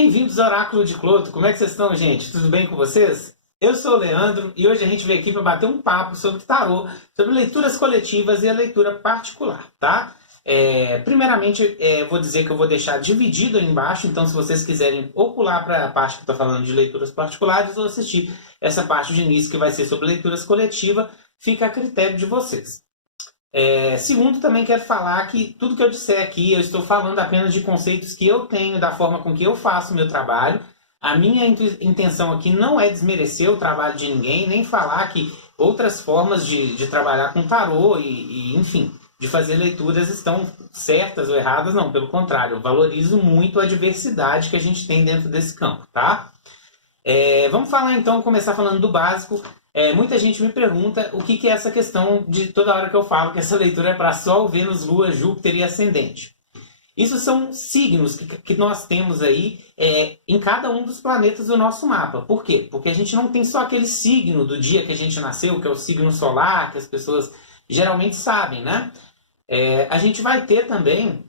Bem-vindos ao Oráculo de Cloto. Como é que vocês estão, gente? Tudo bem com vocês? Eu sou o Leandro e hoje a gente veio aqui para bater um papo sobre tarô, sobre leituras coletivas e a leitura particular, tá? Primeiramente, vou dizer que eu vou deixar dividido aí embaixo, então se vocês quiserem ou pular para a parte que está falando de leituras particulares ou assistir essa parte de início que vai ser sobre leituras coletivas, fica a critério de vocês. Segundo, também quero falar que tudo que eu disser aqui, eu estou falando apenas de conceitos que eu tenho, da forma com que eu faço o meu trabalho. A minha intenção aqui não é desmerecer o trabalho de ninguém, nem falar que outras formas de trabalhar com tarô enfim, de fazer leituras estão certas ou erradas, não, pelo contrário, eu valorizo muito a diversidade que a gente tem dentro desse campo, tá? Vamos falar então, começar falando do básico. Muita gente me pergunta o que é essa questão de toda hora que eu falo que essa leitura é para Sol, Vênus, Lua, Júpiter e Ascendente. Isso são signos que nós temos aí em cada um dos planetas do nosso mapa. Por quê? Porque a gente não tem só aquele signo do dia que a gente nasceu, que é o signo solar, que as pessoas geralmente sabem, né? A gente vai ter também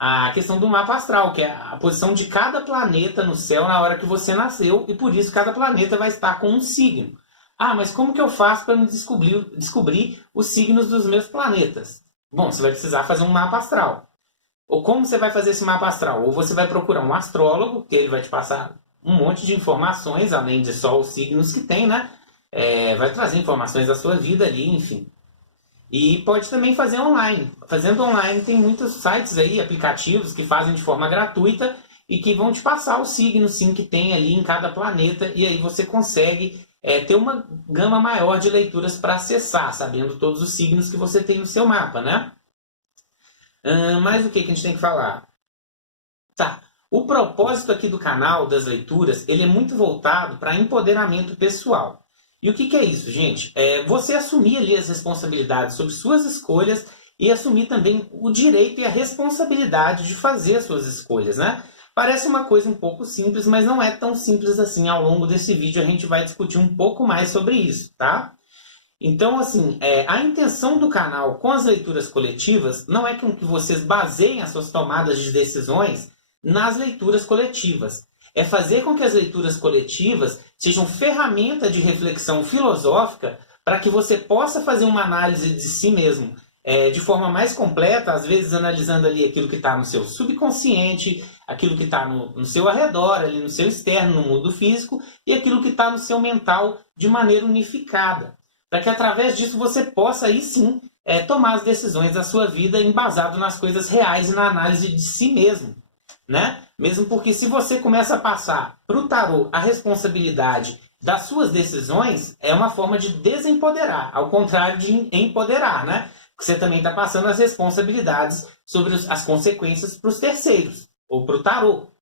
a questão do mapa astral, que é a posição de cada planeta no céu na hora que você nasceu, e por isso cada planeta vai estar com um signo. Ah, mas como que eu faço para me descobrir os signos dos meus planetas? Bom, você vai precisar fazer um mapa astral. Ou como você vai fazer esse mapa astral? Ou você vai procurar um astrólogo, que ele vai te passar um monte de informações, além de só os signos que tem, né? Vai trazer informações da sua vida ali, enfim. E pode também fazer online. Fazendo online tem muitos sites aí, aplicativos que fazem de forma gratuita e que vão te passar os signos, sim, que tem ali em cada planeta. E aí você consegue ter uma gama maior de leituras para acessar, sabendo todos os signos que você tem no seu mapa, né? Mas o que a gente tem que falar? Tá. O propósito aqui do canal, das leituras, ele é muito voltado para empoderamento pessoal. E o que é isso, gente? Você assumir ali as responsabilidades sobre suas escolhas e assumir também o direito e a responsabilidade de fazer as suas escolhas, né? Parece uma coisa um pouco simples, mas não é tão simples assim. Ao longo desse vídeo a gente vai discutir um pouco mais sobre isso, tá? Então, assim, a intenção do canal com as leituras coletivas não é que vocês baseiem as suas tomadas de decisões nas leituras coletivas. É fazer com que as leituras coletivas sejam ferramenta de reflexão filosófica para que você possa fazer uma análise de si mesmo de forma mais completa, às vezes analisando ali aquilo que está no seu subconsciente, aquilo que está no seu arredor, ali no seu externo, no mundo físico, e aquilo que está no seu mental de maneira unificada. Para que através disso você possa aí sim tomar as decisões da sua vida embasado nas coisas reais e na análise de si mesmo, né? Mesmo porque se você começa a passar para o tarô a responsabilidade das suas decisões, é uma forma de desempoderar, ao contrário de empoderar, né? Porque você também está passando as responsabilidades sobre as consequências para os terceiros, ou para o tarô,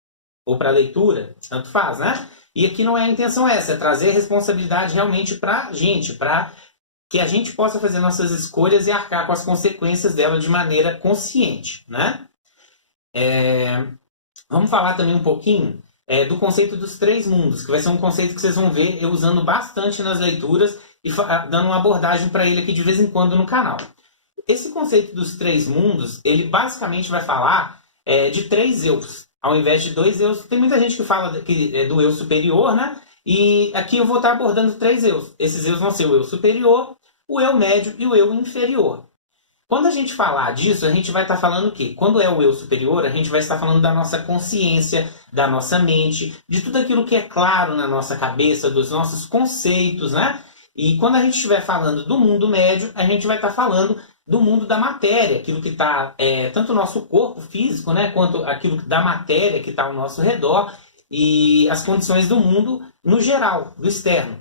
ou para a leitura, tanto faz, né? E aqui não é a intenção essa, é trazer a responsabilidade realmente para a gente, para que a gente possa fazer nossas escolhas e arcar com as consequências dela de maneira consciente, né? Vamos falar também um pouquinho do conceito dos três mundos, que vai ser um conceito que vocês vão ver eu usando bastante nas leituras e dando uma abordagem para ele aqui de vez em quando no canal. Esse conceito dos três mundos, ele basicamente vai falar de três eus, ao invés de dois eus. Tem muita gente que fala do eu superior, né? E aqui eu vou estar abordando três eus. Esses eus vão ser o eu superior, o eu médio e o eu inferior. Quando a gente falar disso, a gente vai estar falando o quê? Quando é o eu superior, a gente vai estar falando da nossa consciência, da nossa mente, de tudo aquilo que é claro na nossa cabeça, dos nossos conceitos, né? E quando a gente estiver falando do mundo médio, a gente vai estar falando do mundo da matéria, aquilo que está, tanto o nosso corpo físico, né, quanto aquilo da matéria que está ao nosso redor e as condições do mundo no geral, do externo.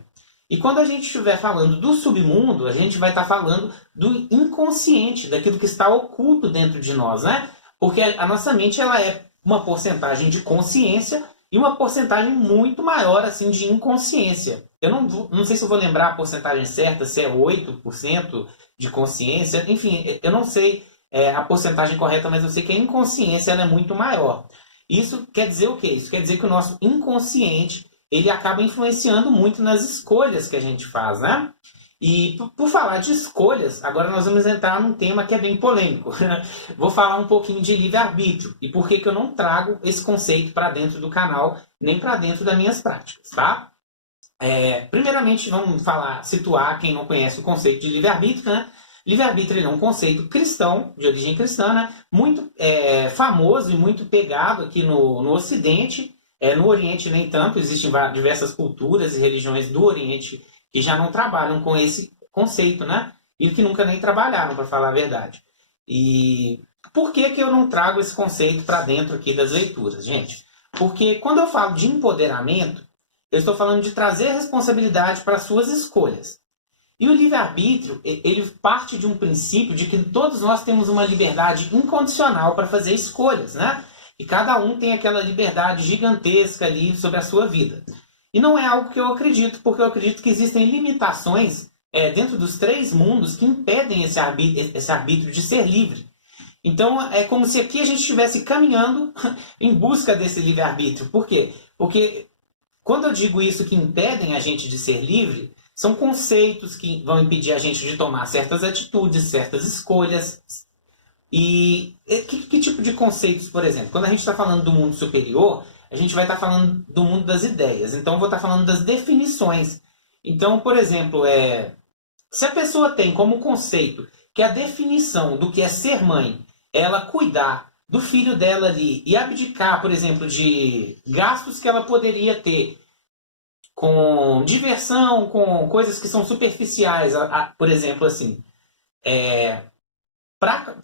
E quando a gente estiver falando do submundo, a gente vai estar falando do inconsciente, daquilo que está oculto dentro de nós, né? Porque a nossa mente ela é uma porcentagem de consciência e uma porcentagem muito maior assim de inconsciência. Eu não sei se eu vou lembrar a porcentagem certa, se é 8% de consciência, enfim, eu não sei a porcentagem correta, mas eu sei que a inconsciência ela é muito maior. Isso quer dizer o quê? Isso quer dizer que o nosso inconsciente ele acaba influenciando muito nas escolhas que a gente faz, né? E por falar de escolhas, agora nós vamos entrar num tema que é bem polêmico. Vou falar um pouquinho de livre-arbítrio e por que que eu não trago esse conceito para dentro do canal, nem para dentro das minhas práticas, tá? Primeiramente, vamos situar quem não conhece o conceito de livre-arbítrio, né? Livre-arbítrio ele é um conceito cristão, de origem cristã, né? Muito famoso e muito pegado aqui no Ocidente. No Oriente nem tanto, existem diversas culturas e religiões do Oriente que já não trabalham com esse conceito, né? E que nunca nem trabalharam, para falar a verdade. E por que que eu não trago esse conceito para dentro aqui das leituras, gente? Porque quando eu falo de empoderamento, eu estou falando de trazer responsabilidade para as suas escolhas. E o livre-arbítrio, ele parte de um princípio de que todos nós temos uma liberdade incondicional para fazer escolhas, né? E cada um tem aquela liberdade gigantesca ali sobre a sua vida. E não é algo que eu acredito, porque eu acredito que existem limitações dentro dos 3 mundos que impedem esse arbítrio de ser livre. Então, é como se aqui a gente estivesse caminhando em busca desse livre-arbítrio. Por quê? Porque quando eu digo isso que impedem a gente de ser livre, são conceitos que vão impedir a gente de tomar certas atitudes, certas escolhas. E que tipo de conceitos, por exemplo? Quando a gente está falando do mundo superior, a gente vai estar falando do mundo das ideias. Então, eu vou estar falando das definições. Então, por exemplo, se a pessoa tem como conceito que a definição do que é ser mãe é ela cuidar do filho dela ali e abdicar, por exemplo, de gastos que ela poderia ter com diversão, com coisas que são superficiais, por exemplo, assim, para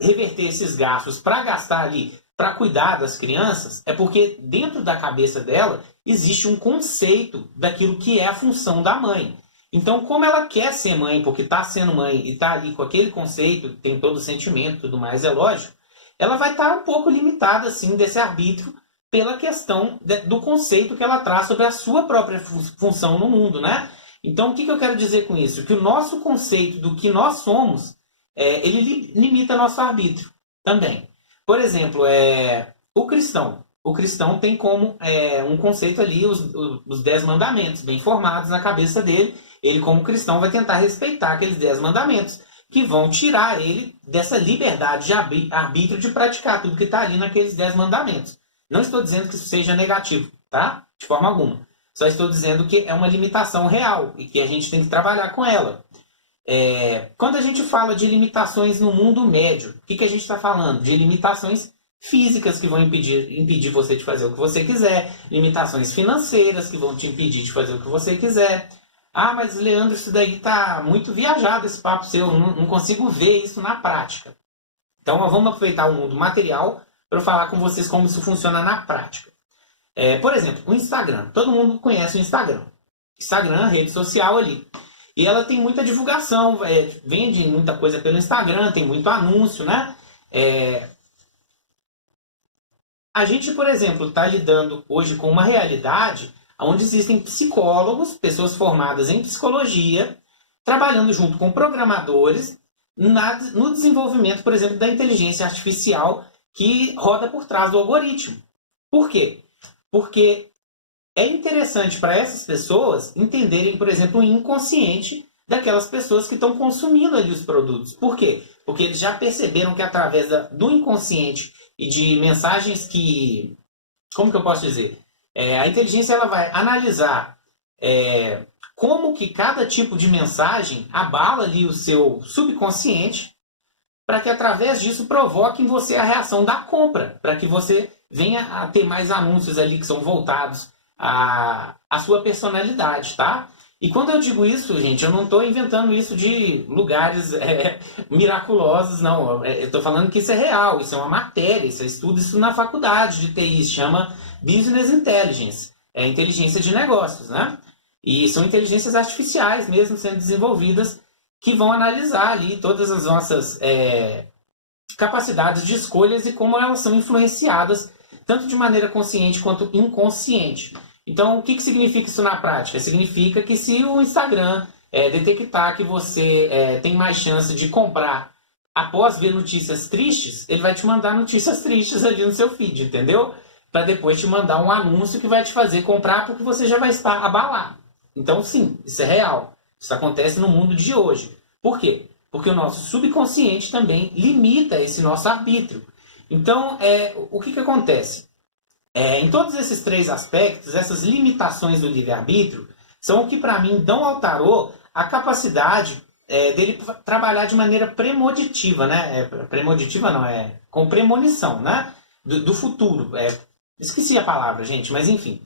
reverter esses gastos, para gastar ali, para cuidar das crianças, é porque dentro da cabeça dela existe um conceito daquilo que é a função da mãe. Então, como ela quer ser mãe, porque está sendo mãe e está ali com aquele conceito, tem todo o sentimento e tudo mais, é lógico, ela vai estar um pouco limitada, assim, desse arbítrio pela questão do conceito que ela traz sobre a sua própria função no mundo, né? Então, o que eu quero dizer com isso? Que o nosso conceito do que nós somos, ele limita nosso arbítrio também. Por exemplo, o cristão. O cristão tem como um conceito ali os 10 mandamentos, bem formados na cabeça dele. Ele, como cristão, vai tentar respeitar aqueles 10 mandamentos, que vão tirar ele dessa liberdade de arbítrio de praticar tudo que está ali naqueles 10 mandamentos. Não estou dizendo que isso seja negativo, tá? De forma alguma. Só estou dizendo que é uma limitação real e que a gente tem que trabalhar com ela. Quando a gente fala de limitações no mundo médio, o que a gente está falando? De limitações físicas que vão impedir você de fazer o que você quiser, limitações financeiras que vão te impedir de fazer o que você quiser. Ah, mas Leandro, isso daí está muito viajado, esse papo seu, não consigo ver isso na prática. Então, nós vamos aproveitar o mundo material para falar com vocês como isso funciona na prática. Por exemplo, o Instagram. Todo mundo conhece o Instagram. Instagram, rede social ali. E ela tem muita divulgação, vende muita coisa pelo Instagram, tem muito anúncio, né? A gente, por exemplo, está lidando hoje com uma realidade onde existem psicólogos, pessoas formadas em psicologia, trabalhando junto com programadores no desenvolvimento, por exemplo, da inteligência artificial que roda por trás do algoritmo. Por quê? Porque é interessante para essas pessoas entenderem, por exemplo, o inconsciente daquelas pessoas que estão consumindo ali os produtos. Por quê? Porque eles já perceberam que através do inconsciente e de mensagens que... Como que eu posso dizer? A inteligência ela vai analisar como que cada tipo de mensagem abala ali o seu subconsciente para que através disso provoque em você a reação da compra, para que você venha a ter mais anúncios ali que são voltados à sua personalidade, tá? E quando eu digo isso, gente, eu não estou inventando isso de lugares miraculosos, não. Eu estou falando que isso é real, isso é uma matéria, isso estuda isso na faculdade de TI, se chama Business Intelligence, inteligência de negócios, né? E são inteligências artificiais mesmo sendo desenvolvidas que vão analisar ali todas as nossas capacidades de escolhas e como elas são influenciadas tanto de maneira consciente quanto inconsciente. Então, o que significa isso na prática? Significa que se o Instagram detectar que você tem mais chance de comprar após ver notícias tristes, ele vai te mandar notícias tristes ali no seu feed, entendeu? Para depois te mandar um anúncio que vai te fazer comprar porque você já vai estar abalado. Então, sim, isso é real. Isso acontece no mundo de hoje. Por quê? Porque o nosso subconsciente também limita esse nosso arbítrio. Então, o que acontece? Em todos esses 3 aspectos, essas limitações do livre-arbítrio são o que, para mim, dão ao tarô a capacidade dele trabalhar de maneira premonitiva, né? Premonitiva não, com premonição, né? Do futuro. Esqueci a palavra, gente, mas enfim.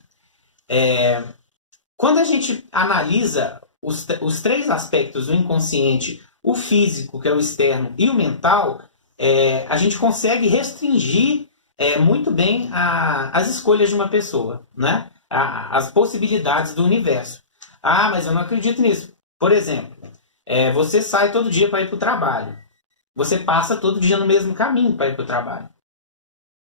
Quando a gente analisa os 3 aspectos do inconsciente, o físico, que é o externo, e o mental, a gente consegue restringir muito bem as escolhas de uma pessoa, né? As possibilidades do universo. Ah, mas eu não acredito nisso. Por exemplo, você sai todo dia para ir para o trabalho. Você passa todo dia no mesmo caminho para ir para o trabalho.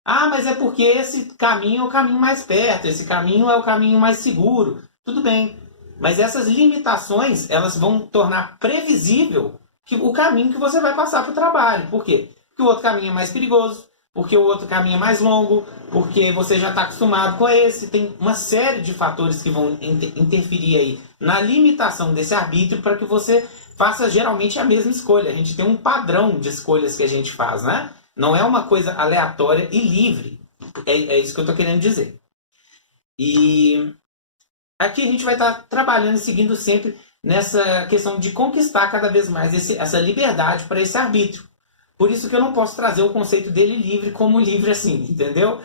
Ah, mas é porque esse caminho é o caminho mais perto, esse caminho é o caminho mais seguro. Tudo bem, mas essas limitações, elas vão tornar previsível o caminho que você vai passar para o trabalho. Por quê? Porque o outro caminho é mais perigoso, porque o outro caminho é mais longo, porque você já está acostumado com esse. Tem uma série de fatores que vão interferir aí na limitação desse arbítrio para que você faça geralmente a mesma escolha. A gente tem um padrão de escolhas que a gente faz, né? Não é uma coisa aleatória e livre. É isso que eu estou querendo dizer. E aqui a gente vai estar trabalhando e seguindo sempre nessa questão de conquistar cada vez mais essa liberdade para esse arbítrio. Por isso que eu não posso trazer o conceito dele livre como livre assim, entendeu?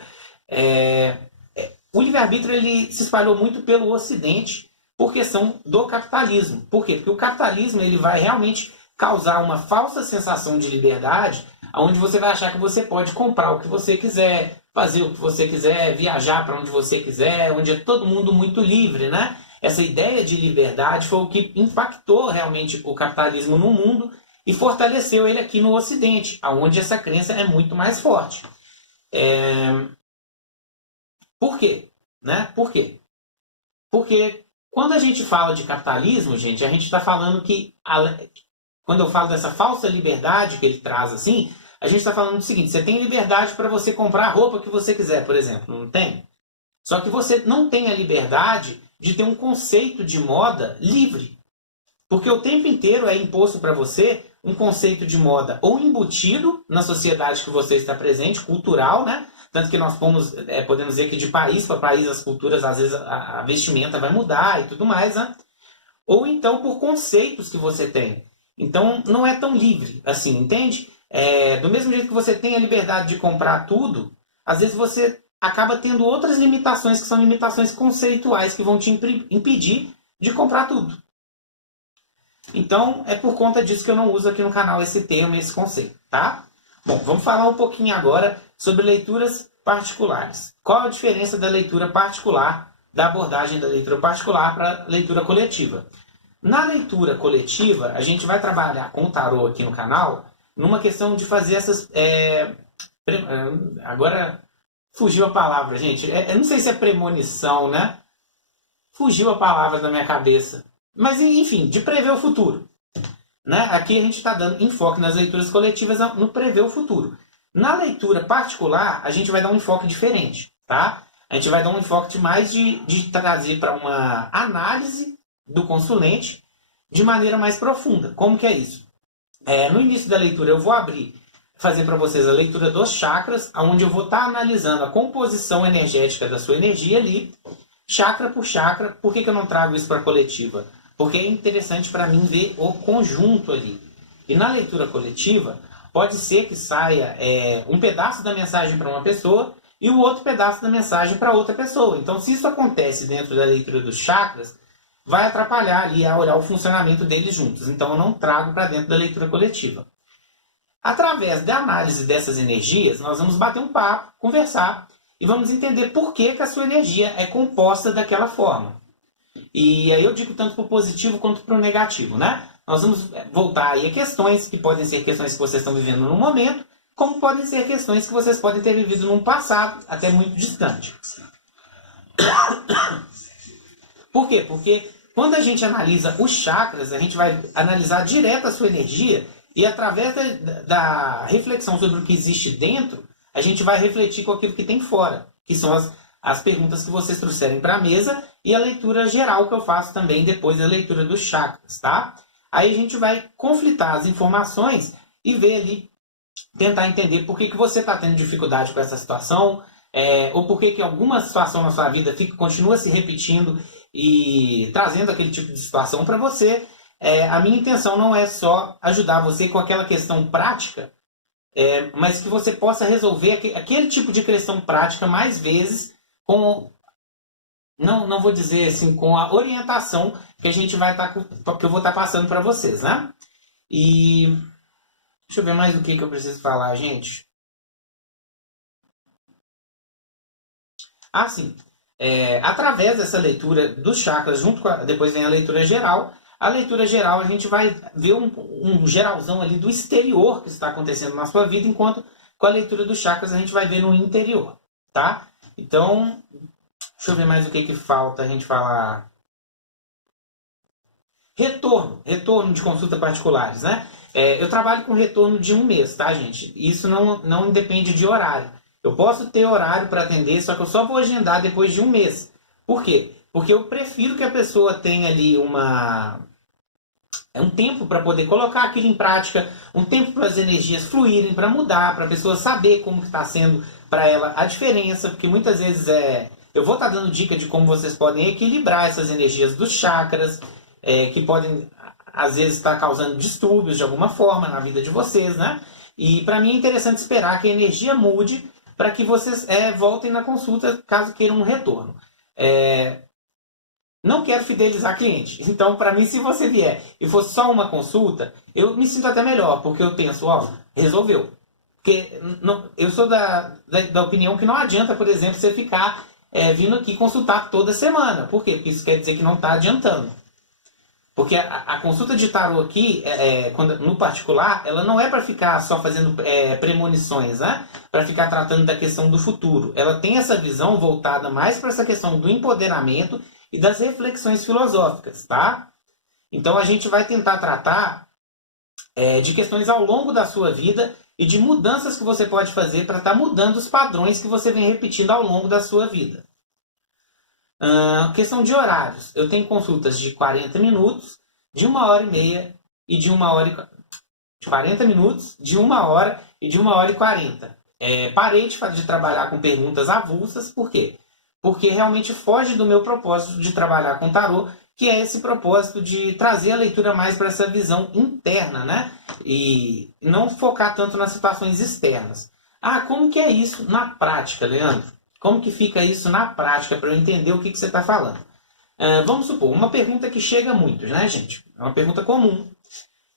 O livre-arbítrio ele se espalhou muito pelo Ocidente por questão do capitalismo. Por quê? Porque o capitalismo ele vai realmente causar uma falsa sensação de liberdade, onde você vai achar que você pode comprar o que você quiser, fazer o que você quiser, viajar para onde você quiser, onde é todo mundo muito livre, né? Essa ideia de liberdade foi o que impactou realmente o capitalismo no mundo e fortaleceu ele aqui no Ocidente, onde essa crença é muito mais forte. Por quê? Né? Por quê? Porque quando a gente fala de capitalismo, gente, a gente está falando que, quando eu falo dessa falsa liberdade que ele traz assim, a gente está falando do seguinte: você tem liberdade para você comprar a roupa que você quiser, por exemplo, não tem? Só que você não tem a liberdade de ter um conceito de moda livre. Porque o tempo inteiro é imposto para você um conceito de moda ou embutido na sociedade que você está presente, cultural, né? Tanto que nós podemos dizer que de país para país as culturas, às vezes a vestimenta vai mudar e tudo mais, né? Ou então por conceitos que você tem. Então não é tão livre assim, entende? Do mesmo jeito que você tem a liberdade de comprar tudo, às vezes você acaba tendo outras limitações que são limitações conceituais que vão te impedir de comprar tudo. Então, é por conta disso que eu não uso aqui no canal esse termo, esse conceito, tá? Bom, vamos falar um pouquinho agora sobre leituras particulares. Qual a diferença da leitura particular, da abordagem da leitura particular para a leitura coletiva? Na leitura coletiva, a gente vai trabalhar com o tarô aqui no canal numa questão de fazer essas... agora fugiu a palavra, gente. Eu não sei se é premonição, né? Fugiu a palavra da minha cabeça. Mas, enfim, de prever o futuro. Né? Aqui a gente está dando enfoque nas leituras coletivas no prever o futuro. Na leitura particular, a gente vai dar um enfoque diferente. Tá? A gente vai dar um enfoque de trazer para uma análise do consulente de maneira mais profunda. Como que é isso? No início da leitura eu vou fazer para vocês a leitura dos chakras, onde eu vou estar analisando a composição energética da sua energia ali, chakra por chakra. Por que eu não trago isso para a coletiva? Porque é interessante para mim ver o conjunto ali. E na leitura coletiva, pode ser que saia um pedaço da mensagem para uma pessoa e o outro pedaço da mensagem para outra pessoa. Então, se isso acontece dentro da leitura dos chakras, vai atrapalhar ali a olhar o funcionamento deles juntos. Então, eu não trago para dentro da leitura coletiva. Através da análise dessas energias, nós vamos bater um papo, conversar e vamos entender por que a sua energia é composta daquela forma. E aí eu digo tanto para o positivo quanto para o negativo, né? Nós vamos voltar aí a questões que podem ser questões que vocês estão vivendo no momento, como podem ser questões que vocês podem ter vivido num passado até muito distante. Por quê? Porque quando a gente analisa os chakras, a gente vai analisar direto a sua energia e através da reflexão sobre o que existe dentro, a gente vai refletir com aquilo que tem fora, que são as perguntas que vocês trouxerem para a mesa e a leitura geral que eu faço também depois da leitura dos chakras, tá? Aí a gente vai conflitar as informações e ver ali, tentar entender por que você está tendo dificuldade com essa situação, ou por que alguma situação na sua vida continua se repetindo e trazendo aquele tipo de situação para você. A minha intenção não é só ajudar você com aquela questão prática, mas que você possa resolver aquele tipo de questão prática mais vezes com, não vou dizer assim, com a orientação que a gente vai que eu vou estar passando para vocês, né? E deixa eu ver mais do que eu preciso falar, gente. Sim. Através dessa leitura dos chakras, depois vem a leitura geral. A leitura geral a gente vai ver um geralzão ali do exterior que está acontecendo na sua vida, enquanto com a leitura dos chakras a gente vai ver no interior, tá? Então, deixa eu ver mais o que falta a gente falar. Retorno de consulta particulares, né? Eu trabalho com retorno de 1 mês, tá, gente? Isso não depende de horário. Eu posso ter horário para atender, só que eu só vou agendar depois de 1 mês. Por quê? Porque eu prefiro que a pessoa tenha ali um tempo para poder colocar aquilo em prática, um tempo para as energias fluírem, para mudar, para a pessoa saber como está sendo para ela a diferença, porque muitas vezes eu vou estar dando dica de como vocês podem equilibrar essas energias dos chakras, que podem às vezes estar causando distúrbios de alguma forma na vida de vocês, né? E para mim é interessante esperar que a energia mude para que vocês voltem na consulta caso queiram um retorno. Não quero fidelizar cliente. Então, para mim, se você vier e for só uma consulta, eu me sinto até melhor, porque eu penso, resolveu. Porque eu sou da opinião que não adianta, por exemplo, você ficar vindo aqui consultar toda semana. Por quê? Porque isso quer dizer que não está adiantando. Porque a consulta de tarô aqui, no particular, ela não é para ficar só fazendo premonições, né? Para ficar tratando da questão do futuro. Ela tem essa visão voltada mais para essa questão do empoderamento e das reflexões filosóficas, tá? Então a gente vai tentar tratar de questões ao longo da sua vida e de mudanças que você pode fazer para estar mudando os padrões que você vem repetindo ao longo da sua vida. Questão de horários. Eu tenho consultas de 40 minutos, de 1h30 e de 1h40. De 40 minutos, de 1 hora e de 1h40. Parei de trabalhar com perguntas avulsas, por quê? Porque realmente foge do meu propósito de trabalhar com tarô, que é esse propósito de trazer a leitura mais para essa visão interna, né? E não focar tanto nas situações externas. Como que é isso na prática, Leandro? Como que fica isso na prática para eu entender o que você está falando? Vamos supor, uma pergunta que chega muito, né, gente? É uma pergunta comum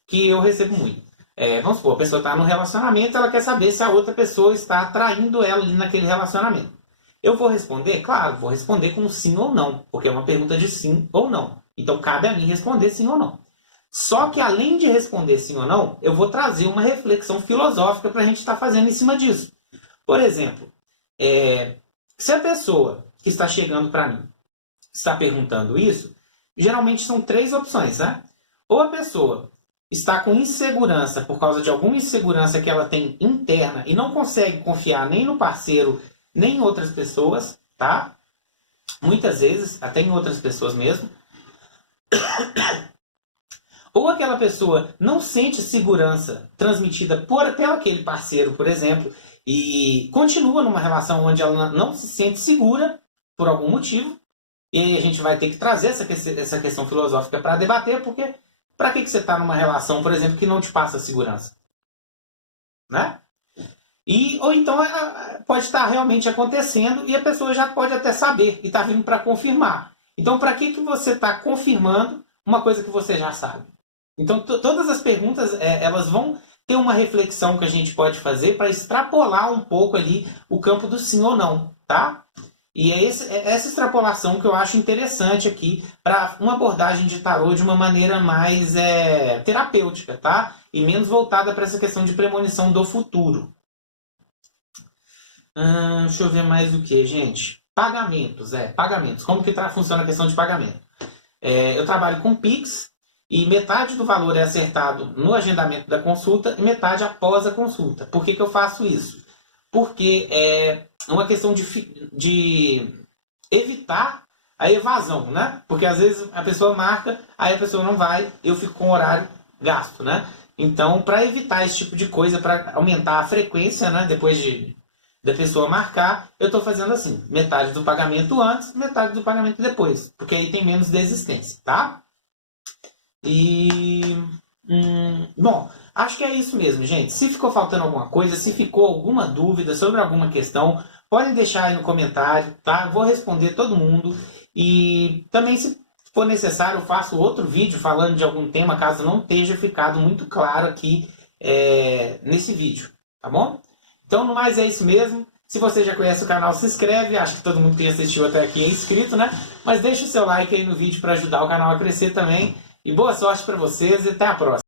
que eu recebo muito. Vamos supor, a pessoa está no relacionamento, ela quer saber se a outra pessoa está atraindo ela ali naquele relacionamento. Eu vou responder? Claro, vou responder com sim ou não, porque é uma pergunta de sim ou não. Então, cabe a mim responder sim ou não. Só que, além de responder sim ou não, eu vou trazer uma reflexão filosófica para a gente estar fazendo em cima disso. Por exemplo, se a pessoa que está chegando para mim está perguntando isso, geralmente são 3 opções, né? Ou a pessoa está com insegurança por causa de alguma insegurança que ela tem interna e não consegue confiar nem no parceiro, nem em outras pessoas, tá? Muitas vezes, até em outras pessoas mesmo. Ou aquela pessoa não sente segurança transmitida por até aquele parceiro, por exemplo, e continua numa relação onde ela não se sente segura por algum motivo. E aí a gente vai ter que trazer essa questão filosófica para debater, porque para que você está numa relação, por exemplo, que não te passa segurança? Né? Ou então pode estar realmente acontecendo e a pessoa já pode até saber e está vindo para confirmar. Então, para que você está confirmando uma coisa que você já sabe? Então, todas as perguntas elas vão ter uma reflexão que a gente pode fazer para extrapolar um pouco ali o campo do sim ou não, tá? E é essa extrapolação que eu acho interessante aqui para uma abordagem de tarô de uma maneira mais terapêutica, tá? E menos voltada para essa questão de premonição do futuro. Deixa eu ver mais o que, gente. Pagamentos, pagamentos. Como que funciona a questão de pagamento? Eu trabalho com Pix e metade do valor é acertado no agendamento da consulta e metade após a consulta. Por que eu faço isso? porque é uma questão de evitar a evasão, né? Porque às vezes a pessoa marca, aí a pessoa não vai, eu fico com o horário gasto, né? Então, para evitar esse tipo de coisa, para aumentar a frequência, né? Depois da pessoa marcar, eu estou fazendo assim, metade do pagamento antes, metade do pagamento depois, porque aí tem menos desistência, tá? E bom, acho que é isso mesmo, gente. Se ficou faltando alguma coisa, se ficou alguma dúvida sobre alguma questão, podem deixar aí no comentário, tá? Vou responder todo mundo. E também, se for necessário, eu faço outro vídeo falando de algum tema, caso não tenha ficado muito claro aqui nesse vídeo, tá bom? Então, no mais é isso mesmo. Se você já conhece o canal, se inscreve. Acho que todo mundo que assistiu até aqui é inscrito, né? Mas deixa o seu like aí no vídeo para ajudar o canal a crescer também. E boa sorte para vocês e até a próxima.